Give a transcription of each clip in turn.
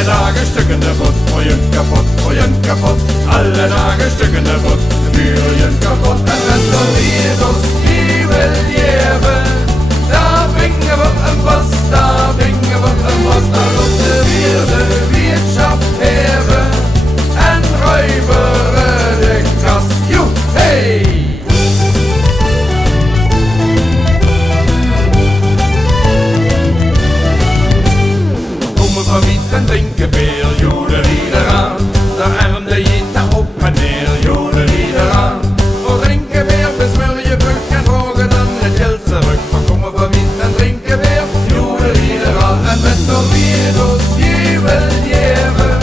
Alle dagen stukkende bot, voor je kapot. Alle dagen stukkende bot, voor je kapot. En met de wereld die wil leven, daar brengen we een was, daar brengen we een was. Daar op de wirtschaft hebben en ruiberen de kast. Joe, hey! Van wiet en drinken weer, joden iedereen. De arm de jita op en neer, joden iedereen. Voor drinken weer, besmeur je brug en drogen dan het geld terug. Voor komen van wiet en drinken weer, joden iedereen. En met de wereld die wil leven,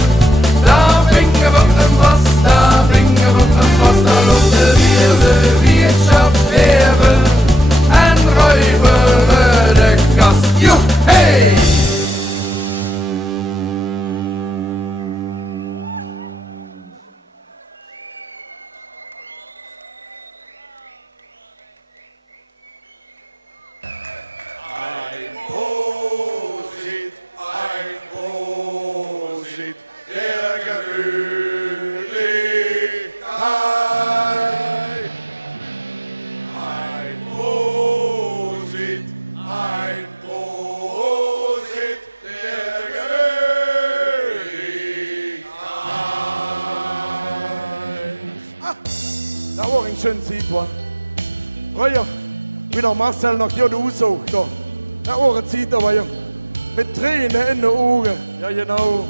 daar brengen we een was, daar brengen we een was. Daar loopt de wirtschaft leven en ruiberen de kast. Joe, hey! Dat was een schön ziet, man. Früher, wie noch Marcel noch hier so, da. Das war ein Ziet, aber jung. Mit Tränen in den Augen, ja genau.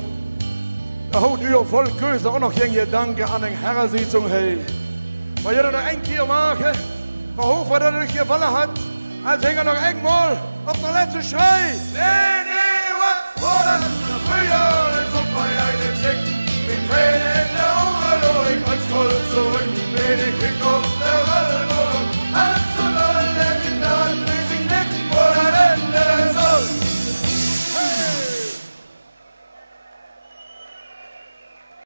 Da hat ihr voll Köse auch noch ein Gedanke an den Herrensitzung, hey. Weil ihr noch ein Kier machen, verhof, was euch gefallen hat, als hängt noch einmal auf der letzten Schrei. Nee, was?